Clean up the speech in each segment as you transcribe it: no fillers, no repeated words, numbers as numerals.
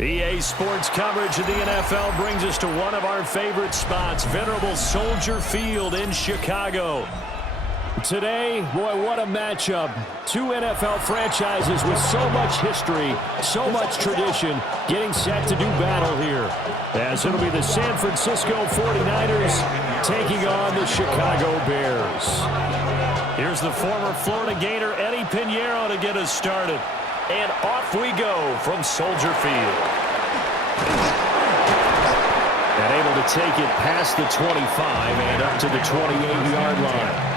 EA Sports coverage of the NFL brings us to one of our favorite spots, venerable Soldier Field in Chicago. Today, boy, what a matchup. Two NFL franchises with so much history, so much tradition, getting set to do battle here. As it'll be the San Francisco 49ers taking on the Chicago Bears. Here's the former Florida Gator, Eddie Pinheiro, to get us started. And off we go from Soldier Field. And able to take it past the 25 and up to the 28-yard line.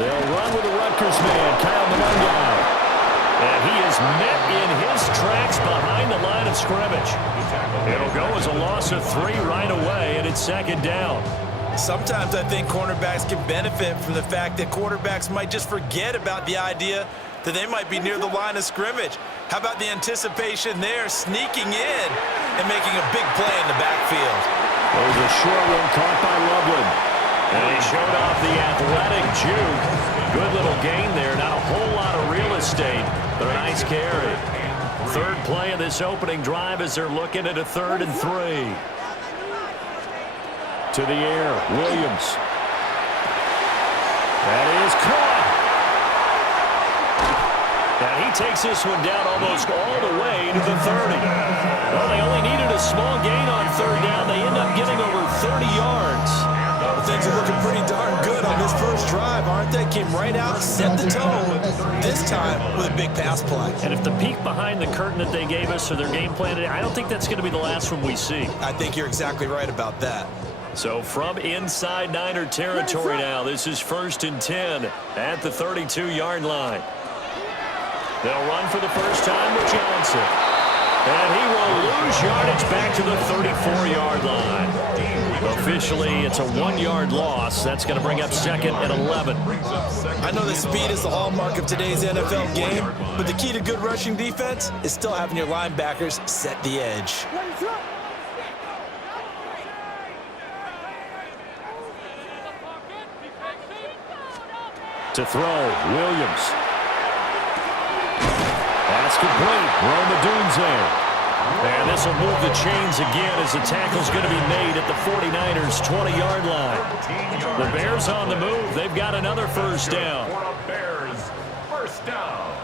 They'll run with the Rutgers man, Kyle Manunga. And he is met in his tracks behind the line of scrimmage. It'll go as a loss of 3 right away, and it's second down. Sometimes I think cornerbacks can benefit from the fact that quarterbacks might just forget about the idea that they might be near the line of scrimmage. How about the anticipation there, sneaking in and making a big play in the backfield? There's a short one caught by Loveland. And he showed off the athletic juke. Good little gain there. Not a whole lot of real estate, but a nice carry. Third play of this opening drive as they're looking at a 3rd and 3. To the air, Williams. That is caught. And he takes this one down almost all the way to the 30. Well, they only needed a small gain on 3rd down. They end up getting over 30 yards. Things are looking pretty darn good on this first drive, aren't they? Came right out, set the tone, this time with a big pass play. And if the peek behind the curtain that they gave us or their game plan today, I don't think that's going to be the last one we see. I think you're exactly right about that. So from inside Niner territory now, this is 1st and 10 at the 32-yard line. They'll run for the first time with Johnson. And he will lose yardage back to the 34-yard line. Officially, it's a 1-yard loss. That's going to bring up 2nd and 11. I know that speed is the hallmark of today's NFL game, but the key to good rushing defense is still having your linebackers set the edge. To throw, Williams. That's complete. Roma Dunze. And this will move the chains again as the tackle's going to be made at the 49ers' 20-yard line. The Bears on the move. They've got another first down. Bears first down.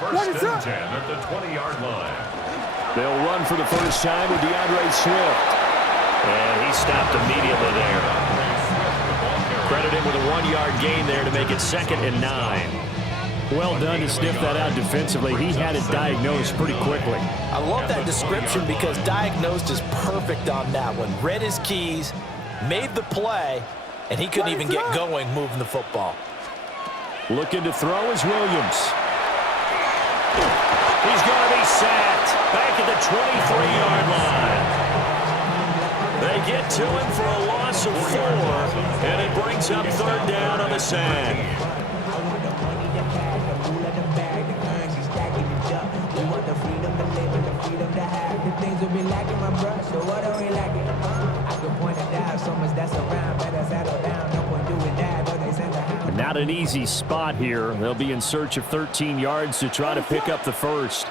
1st and 10 at the 20-yard line. They'll run for the first time with DeAndre Swift. And he stopped immediately there. Credit him with a 1-yard gain there to make it 2nd and 9. Well done to sniff that out defensively. He had it diagnosed pretty quickly. I love that description because diagnosed is perfect on that one. Read his keys, made the play, and he couldn't even get going moving the football. Looking to throw is Williams. He's going to be sacked back at the 23-yard line. They get to him for a loss of 4, and it brings up 3rd down on the sack. Not an easy spot here. They'll be in search of 13 yards to try to pick up the first.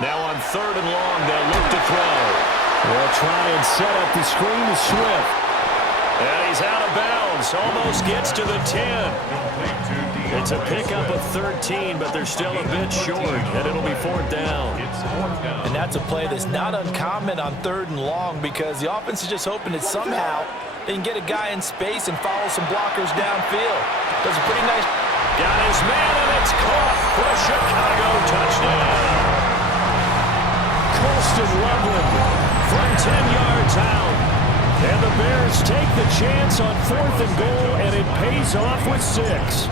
Now on 3rd and long, they'll look to throw. They'll try and set up the screen to Swift. And he's out of bounds. Almost gets to the 10. It's a pickup of 13, but they're still a bit short, and it'll be 4th down. And that's a play that's not uncommon on 3rd and long because the offense is just hoping that somehow they can get a guy in space and follow some blockers downfield. Does a pretty nice... Got his man, and it's caught for a Chicago touchdown. Colston Loveland from 10 yards out. And the Bears take the chance on 4th and goal, and it pays off with 6.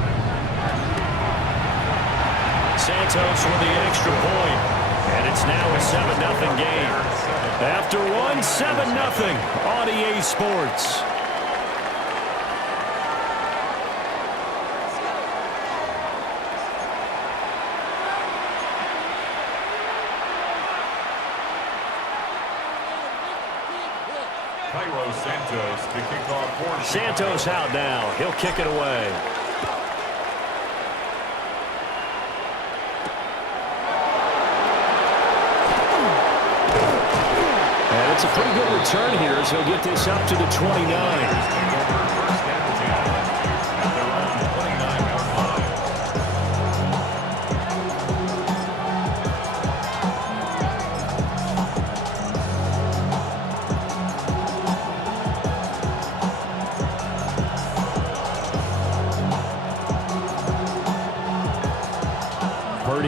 Santos with the extra point. And it's now a 7-0 game. After one, 7-0 on EA Sports. Santos out now. He'll kick it away. And it's a pretty good return here as he'll get this up to the 29.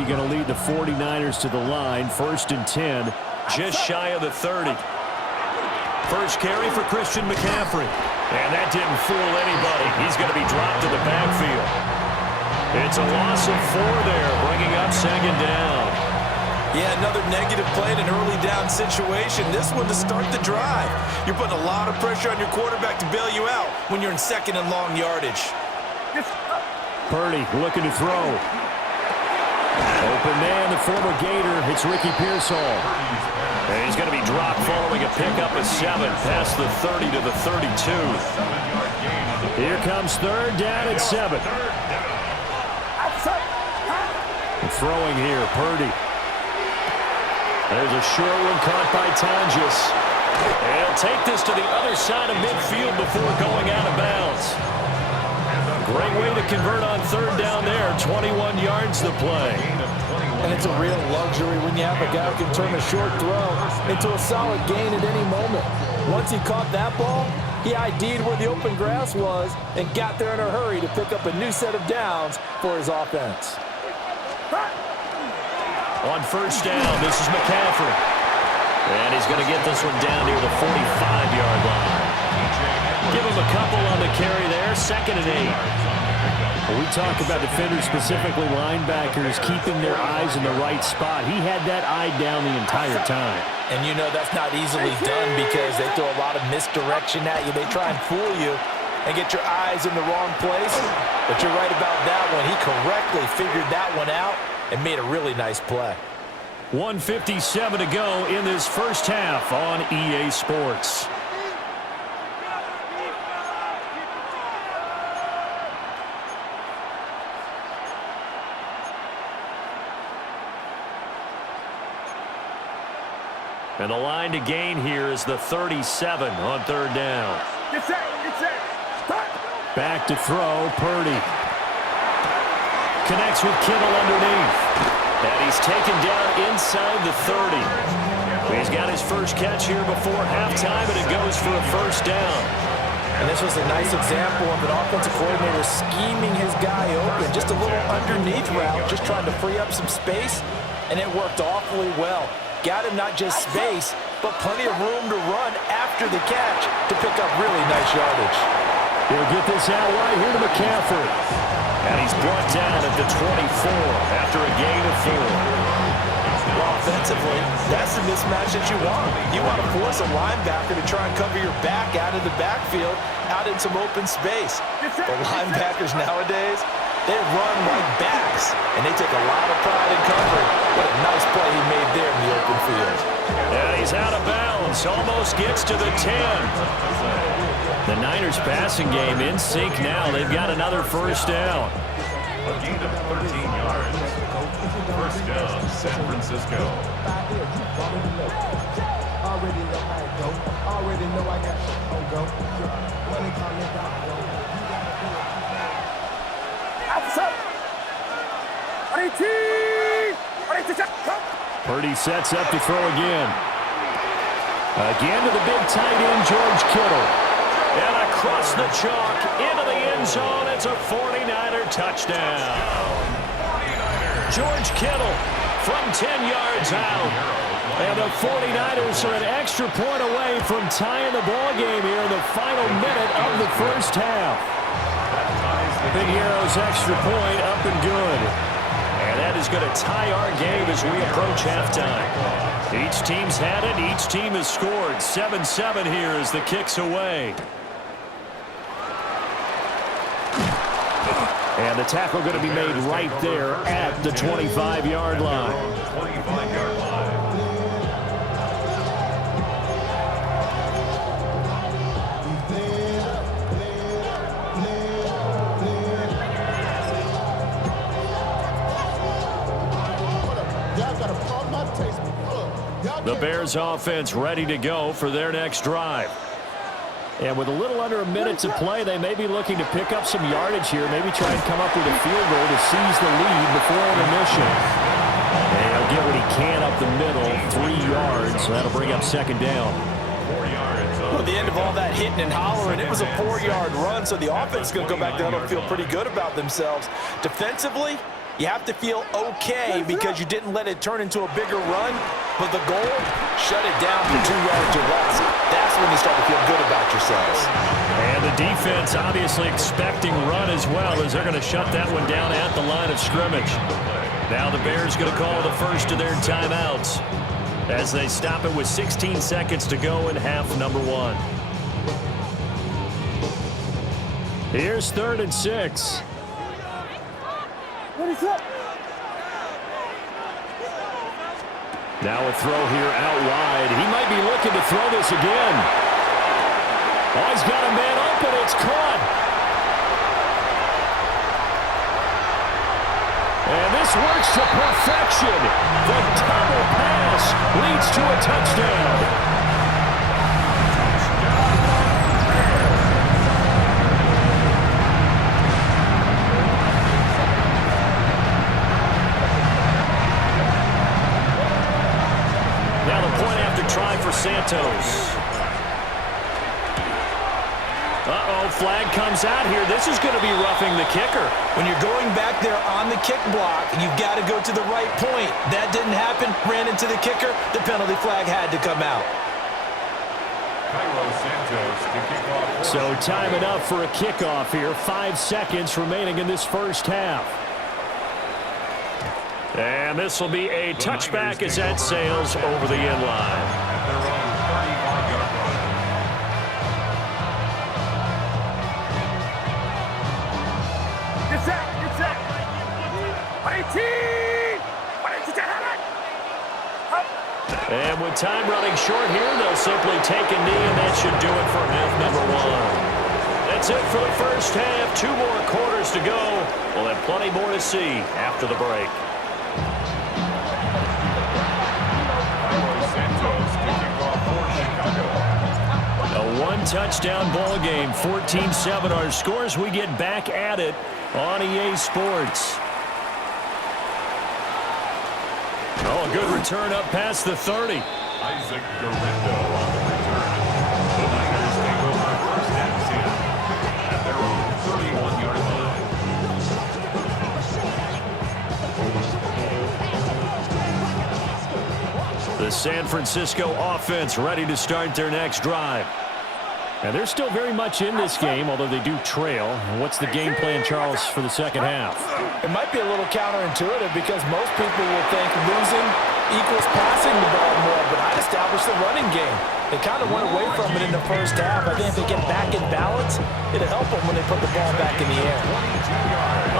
Going to lead the 49ers to the line. 1st and 10, just shy of the 30. First carry for Christian McCaffrey. And that didn't fool anybody. He's going to be dropped to the backfield. It's a loss of 4 there, bringing up 2nd down. Yeah, another negative play in an early down situation. This one to start the drive. You're putting a lot of pressure on your quarterback to bail you out when you're in 2nd and long yardage. Purdy looking to throw. Open man, the former Gator. It's Ricky Pearsall. And he's going to be dropped following a pickup of 7 past the 30 to the 32. Here comes 3rd down and 7. Throwing here, Purdy. There's a short one caught by Tonjes. And he'll take this to the other side of midfield before going out of bounds. Great way to convert on 3rd down there. 21 yards to play. And it's a real luxury when you have a guy who can turn a short throw into a solid gain at any moment. Once he caught that ball, he ID'd where the open grass was and got there in a hurry to pick up a new set of downs for his offense. On 1st down, this is McCaffrey. And he's going to get this one down near the 45-yard line. Give him a couple on the carry there. 2nd and 8. When we talk about defenders, specifically linebackers, keeping their eyes in the right spot. He had that eye down the entire time. And you know that's not easily done because they throw a lot of misdirection at you. They try and fool you and get your eyes in the wrong place. But you're right about that one. He correctly figured that one out and made a really nice play. 1:57 to go in this first half on EA Sports. And the line to gain here is the 37 on 3rd down. Back to throw, Purdy. Connects with Kittle underneath. And he's taken down inside the 30. He's got his first catch here before halftime, and it goes for a 1st down. And this was a nice example of an offensive coordinator scheming his guy open. Just a little underneath route, just trying to free up some space, and it worked awfully well. Got him not just space, but plenty of room to run after the catch to pick up really nice yardage. He'll get this out wide here to McCaffrey. And he's brought down at the 24 after a gain of 4. Well, offensively, that's the mismatch that you want. You want to force a linebacker to try and cover your back out of the backfield, out in some open space. The linebackers nowadays, they run like backs, and they take a lot of pride in covering. What a nice play he made there in the open field. And he's out of bounds. Almost gets to the 10. The Niners passing game in sync now. They've got another 1st down. A gain of 13 yards. 1st down, San Francisco. Purdy sets up to throw again. Again to the big tight end, George Kittle. And across the chalk, into the end zone. It's a 49er touchdown. George Kittle from 10 yards out. And the 49ers are an extra point away from tying the ball game here in the final minute of the first half. Big Arrow's extra point up and good. And that that is going to tie our game as we approach halftime. Each team's had it. Each team has scored. 7-7 here as the kick's away. And the tackle going to be made right there at the 25-yard line. 25-yard line. The Bears offense ready to go for their next drive. And with a little under a minute to play, they may be looking to pick up some yardage here, maybe try and come up with a field goal to seize the lead before intermission. And he'll get what he can up the middle, 3 yards. So that'll bring up second down. 4 yards. Well, at the end of all that hitting and hollering, it was a 4-yard run, so the offense is going to go back down and feel pretty good about themselves. Defensively, you have to feel okay because you didn't let it turn into a bigger run, but the goal, shut it down for 2 yards or less. That's when you start to feel good about yourselves. And the defense obviously expecting run as well, as they're going to shut that one down at the line of scrimmage. Now the Bears going to call the first of their timeouts as they stop it with 16 seconds to go in half number 1. Here's 3rd and 6. Now a throw here out wide. He might be looking to throw this again. Oh, he's got a man open. It's caught. And this works to perfection. The double pass leads to a touchdown. Try for Santos. Uh-oh, flag comes out here. This is going to be roughing the kicker. When you're going back there on the kick block, you've got to go to the right point. That didn't happen. Ran into the kicker. The penalty flag had to come out. So time enough for a kickoff here. 5 seconds remaining in this first half. And this will be a touchback as that sails over the end line. And with time running short here, they'll simply take a knee, and that should do it for half number 1. That's it for the first half. 2 more quarters to go. We'll have plenty more to see after the break. A 1-touchdown ball game, 14-7 our scores. We get back at it on EA Sports. Oh, a good return up past the 30. Isaac Garendo on the return. The Niners take over first and 10 at their own 31-yard line. The San Francisco offense ready to start their next drive. And they're still very much in this game, although they do trail. What's the game plan, Charles, for the second half? It might be a little counterintuitive because most people will think losing equals passing the ball more, but I'd establish the running game. They kind of went away from it in the first half. I think if they get back in balance, it'll help them when they put the ball back in the air.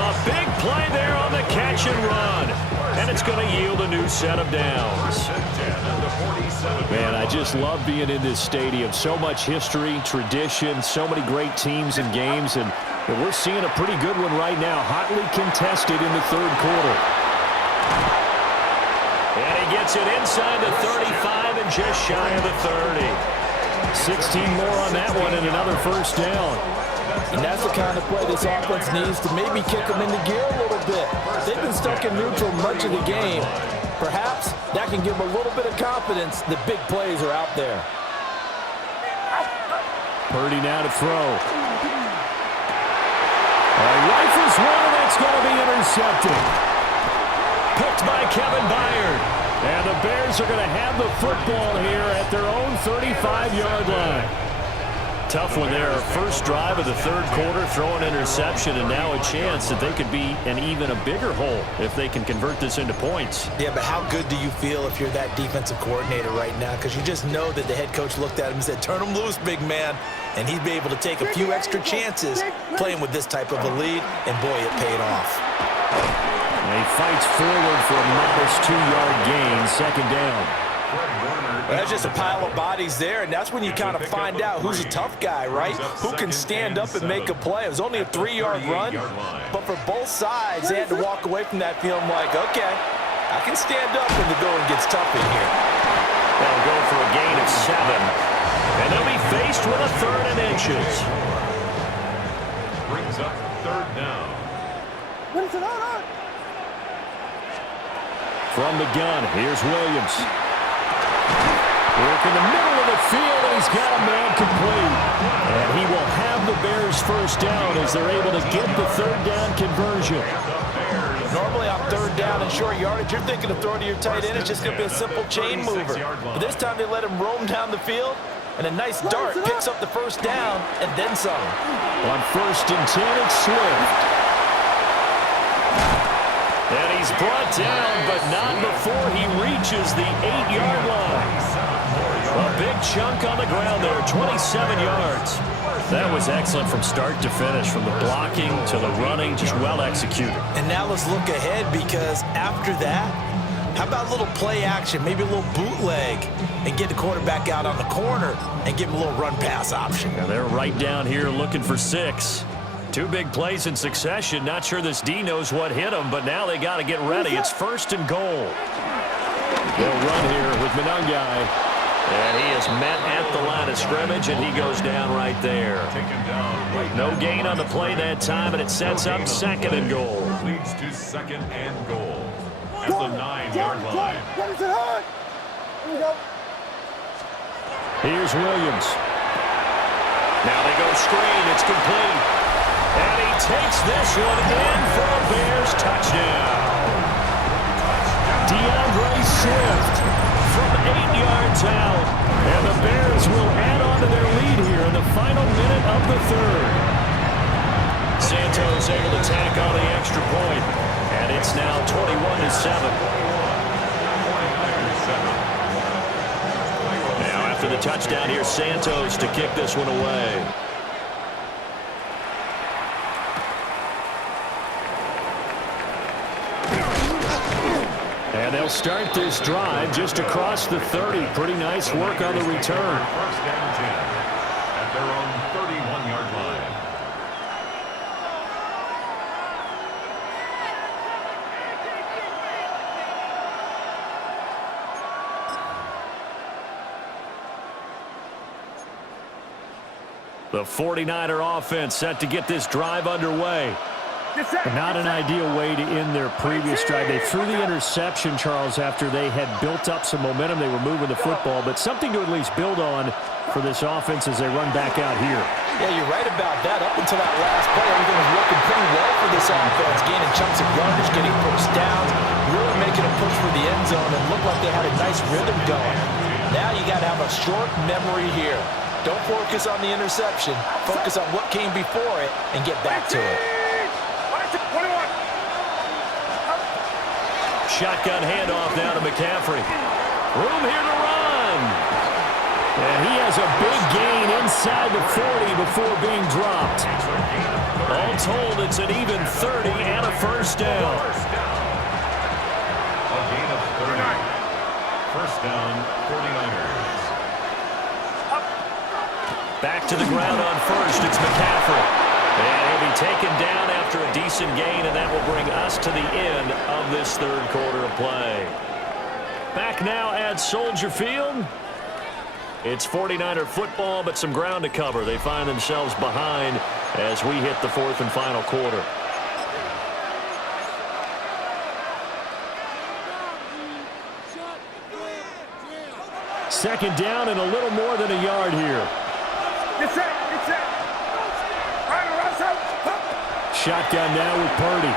A big play there on the catch and run. And it's going to yield a new set of downs. Man, I just love being in this stadium. So much history, tradition, so many great teams and games. And we're seeing a pretty good one right now. Hotly contested in the third quarter. And he gets it inside the 35 and just shy of the 30. 16 more on that one and another first down. And that's the kind of play this offense needs to maybe kick them into gear a little bit. They've been stuck in neutral much of the game. Perhaps that can give them a little bit of confidence that big plays are out there. Purdy now to throw. Rifles one, and that's going to be intercepted. Picked by Kevin Byard. And the Bears are going to have the football here at their own 35-yard line. Tough one there. First drive of the third quarter, throw an interception, and now a chance that they could be in even a bigger hole if they can convert this into points. Yeah, but how good do you feel if you're that defensive coordinator right now? Because you just know that the head coach looked at him and said, turn him loose, big man. And he'd be able to take a few extra chances playing with this type of a lead, and boy, it paid off. And he fights forward for a modest 2-yard gain, second down. Well, that's just a pile of bodies there, and that's when you kind of find out who's a tough guy, right? Who can stand up and make a play. It was only a 3-yard run, but for both sides, they had to walk away from that feeling like, okay, I can stand up when the going gets tough in here. They'll go for a gain of 7, and they'll be faced with a 3rd and inches. Brings up 3rd down. From the gun, here's Williams. Work in the middle of the field, and he's got a man complete. And he will have the Bears first down as they're able to get the 3rd down conversion. Normally on 3rd down and short yardage, you're thinking of throwing to your tight end. It's just going to be a simple chain mover. But this time they let him roam down the field, and a nice dart picks up the first down and then some. On 1st and 10, it's Swift. And he's brought down, but not before he reaches the 8-yard line. A big chunk on the ground there, 27 yards. That was excellent from start to finish, from the blocking to the running, just well executed. And now let's look ahead, because after that, how about a little play action, maybe a little bootleg, and get the quarterback out on the corner and give him a little run pass option. Now they're right down here looking for 6. 2 big plays in succession. Not sure this D knows what hit him, but now they got to get ready. It's 1st and goal. They'll run here with Manungai. And he is met at the line of scrimmage, and he goes down right there. No gain on the play that time, and it sets up 2nd and goal. Leads to 2nd and goal at the 9-yard line. Here's Williams. Now they go screen. It's complete. And he takes this one in for a Bears touchdown. DeAndre Swift from 8 yards out. And the Bears will add on to their lead here in the final minute of the 3rd. Santos able to tack on the extra point. And it's now 21-7. Now after the touchdown, here's Santos to kick this one away. And they'll start this drive just across the 30. Pretty nice work on the return. 1st and 10 at their own 31-yard line. The 49er offense set to get this drive underway. Not an ideal way to end their previous drive. They threw the interception, Charles, after they had built up some momentum. They were moving the football, but something to at least build on for this offense as they run back out here. Yeah, you're right about that. Up until that last play, everything was working pretty well for this offense, gaining chunks of yardage, getting first downs, really making a push for the end zone, and looked like they had a nice rhythm going. Now you got to have a short memory here. Don't focus on the interception. Focus on what came before it and get back to it. Shotgun handoff now to McCaffrey. Room here to run. And he has a big gain inside the 40 before being dropped. All told, it's an even 30 and a first down. A gain of 30. First down, 49ers. Back to the ground on first. It's McCaffrey. And he'll be taken down after a decent gain, and that will bring us to the end of this 3rd quarter of play. Back now at Soldier Field. It's 49er football, but some ground to cover. They find themselves behind as we hit the 4th and final quarter. Second down and a little more than a yard here. Shotgun now with Purdy.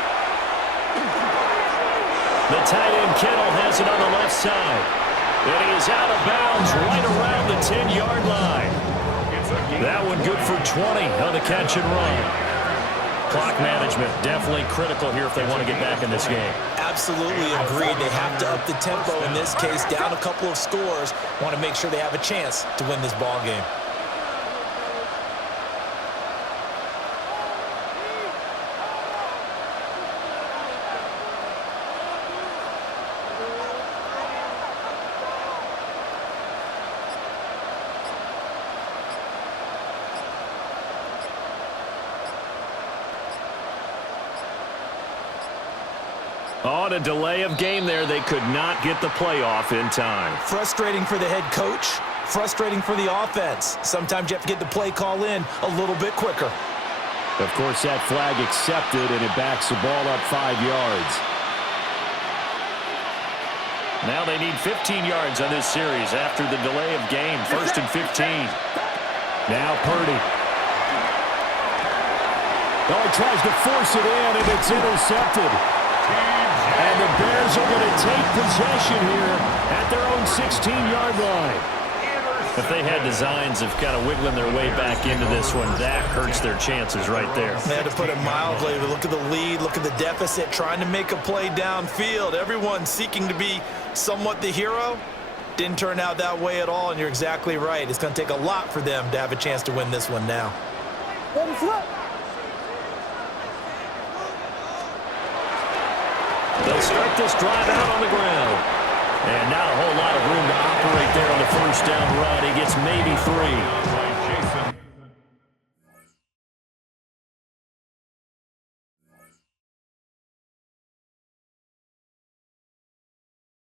The tight end Kittle has it on the left side. And he is out of bounds right around the 10-yard line. That one good for 20 on the catch and run. Clock management definitely critical here if they want to get back in this game. Absolutely agreed. They have to up the tempo in this case, down a couple of scores. Want to make sure they have a chance to win this ball game. On a delay of game there, they could not get the playoff in time. Frustrating for the head coach, frustrating for the offense. Sometimes you have to get the play call in a little bit quicker. Of course, that flag accepted, and it backs the ball up 5 yards. Now they need 15 yards on this series after the delay of game. 1st and 15. Now Purdy. Oh, he tries to force it in, and it's intercepted. And the Bears are going to take possession here at their own 16-yard line. If they had designs of kind of wiggling their way back into this one, that hurts their chances right there. They had to put it mildly. Look at the lead, look at the deficit, trying to make a play downfield. Everyone seeking to be somewhat the hero. Didn't turn out that way at all, and you're exactly right. It's going to take a lot for them to have a chance to win this one now. They'll start this drive out on the ground. And not a whole lot of room to operate there on the first down run. He gets maybe 3.